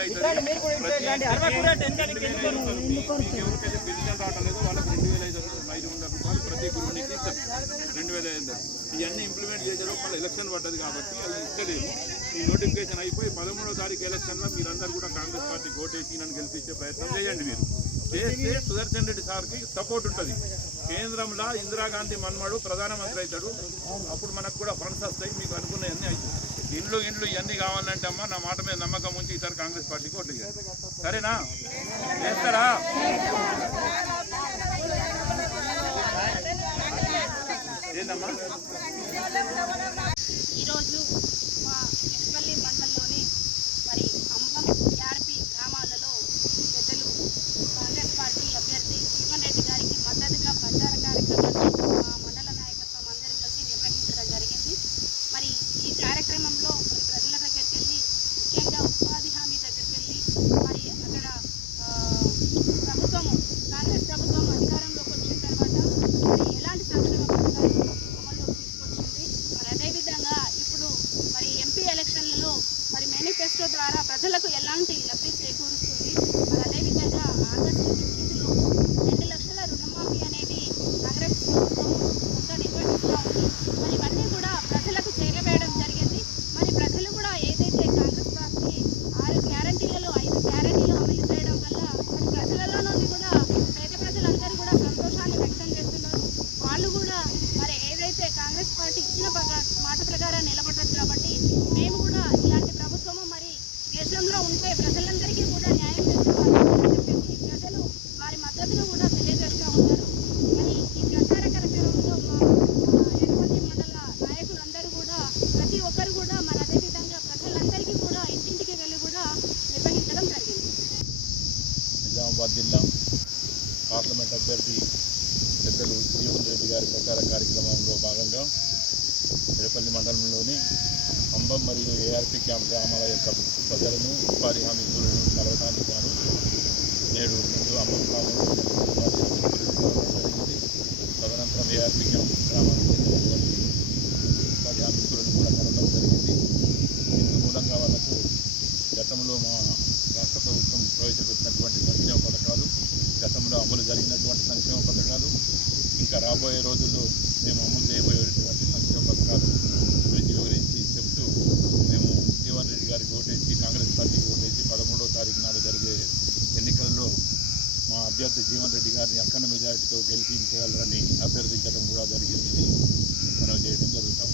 అవుతుంది అవుతుంది. ఎవరికైతే పెన్షన్ రావడం లేదో వాళ్ళకి రెండు వేలు ఐదు వందలు ఐదు వందల రూపాయలు ప్రతి గృహిణికి రెండు వేల ఐదు వందలు ఇవన్నీ ఇంప్లిమెంట్ చేసారు మళ్ళీ ఎలక్షన్ పడ్డది కాబట్టి అవి ఇస్తలేదు. ఈ నోటిఫికేషన్ అయిపోయి పదమూడో తారీఖు ఎలక్షన్లో మీరందరూ కూడా కాంగ్రెస్ పార్టీ ఓటేసి నన్ను గెలిపించే ప్రయత్నం చేయండి మీరు. చేస్తే సుదర్శన్ రెడ్డి సార్కి సపోర్ట్ ఉంటుంది. కేంద్రంలో ఇందిరాగాంధీ మన్మడు ప్రధానమంత్రి అవుతాడు. అప్పుడు మనకు కూడా ఫండ్స్ వస్తాయి మీకు అనుకున్నవన్నీ అవుతాయి. ఇండ్లు ఇండ్లు ఇవన్నీ కావాలంటే అమ్మా నా మాట మీద నమ్మకం ఉంచి ఈసారి కాంగ్రెస్ పార్టీకి ఓటు సరేనా? చేస్తారా ఏందమ్మా ఈరోజు మా ఎస్పల్లి మండలంలోని మరి అంబం యార్పి గ్రామాలలో పెద్దలు కాంగ్రెస్ పార్టీ అభ్యర్థి జీవన్ రెడ్డి గారికి మద్దతుగా ప్రచార కార్యక్రమాన్ని మా మండల నాయకత్వం అందరూ కలిసి నిర్వహించడం జరిగింది మరి ఈ కార్యక్రమంలో మరి ప్రజల దగ్గరికి వెళ్ళి ముఖ్యంగా ఉపాధి హామీ దగ్గరికి వెళ్ళి మరి అక్కడ ఆ, ప్రభుత్వము కాంగ్రెస్ ప్రభుత్వం అధికారంలోకి వచ్చిన తర్వాత మరి ఎలాంటి సంక్షేమ పథకాలు అమల్లోకి తీసుకొచ్చింది మరి అదేవిధంగా ఇప్పుడు మరి ఎంపీ ఎలక్షన్లలో మరి మేనిఫెస్టో ద్వారా ప్రజలకు ఎలాంటి లబ్ధి చేకూరుస్తుంది? అదేవిధంగా ఆంధ్రప్రదేశ్ ఫిఫ్టీన్త్లో రెండు లక్షల రుణమాఫీ అనేది కాంగ్రెస్ ప్రభుత్వం కొంత నిర్వహిస్తూ ఉంది మరి ఇవన్నీ కూడా ప్రజలకు చేరవేయడం జరిగింది మరి ప్రజలు కూడా ఏదైతే కాంగ్రెస్ పార్టీ ఆరు గ్యారంటీలలో ఐదు గ్యారంటీలు అమలు చేయడం వల్ల మరి ప్రజలలో నుండి కూడా పేద ప్రజలందరూ కూడా సంతోషాన్ని వ్యక్తం చేస్తున్నారు వాళ్ళు కూడా మరి ఏదైతే కాంగ్రెస్ పార్టీ ఇచ్చిన ప్రకా- మాట ప్రకారం నిలబడ్డారు కాబట్టి మేము కూడా ఇలాంటి ప్రభుత్వము మరి దేశంలో ప్రజలందరికీ కూడా న్యాయం చేసేవాళ్ళు చెప్పేసి ప్రజలు వారి మద్దతును కూడా తెలియజేస్తూ ఉన్నారు. మరి ఈ ప్రచార కార్యక్రమంలో మా ఆ, మండల నాయకులందరూ కూడా ప్రతి ఒక్కరు కూడా మరి అదేవిధంగా ప్రజలందరికీ కూడా ఇంటింటికి వెళ్ళి కూడా నిర్వహించడం జరిగింది. నిజామాబాద్ జిల్లా పార్లమెంట్ అభ్యర్థి పెద్దలు జీవన్ రెడ్డి గారి ప్రచార కార్యక్రమంలో భాగంగా ఎడపల్లి మండలంలోని అంబం మరియు ఏఆర్పి క్యాంప్ గ్రామాల యొక్క ప్రజలను ఉపాధి హామీ కూలీలను కలవడానికి గాను నేడు ముందు అంబం గ్రామంలో ఉపాధి హామీ జరిగింది. తదనంతరం ఏఆర్పి క్యాంప్ గ్రామానికి ఉపాధి హామీ కూలీలను కూడా కలవడం జరిగింది. ఇందు మూలంగా వాళ్ళకు గతంలో మా రాష్ట్ర ప్రభుత్వం ప్రవేశపెట్టినటువంటి సంక్షేమ పథకాలు గతంలో అమలు జరిగినటువంటి సంక్షేమ పథకాలు ఇంకా రాబోయే రోజుల్లో మేము అమలు చేయబోయేటువంటి సంక్షేమ పథకాలు గురించి వివరించి చెప్తూ మేము జీవన్ రెడ్డి గారికి ఓటేసి కాంగ్రెస్ పార్టీకి ఓటేసి పదమూడవ తారీఖు నాడు జరిగే ఎన్నికల్లో మా అభ్యర్థి జీవన్ రెడ్డి గారిని అఖండ మెజారిటీతో గెలిపించగలరని అభ్యర్థించడం కూడా జరిగింది మనం చేయడం జరుగుతాం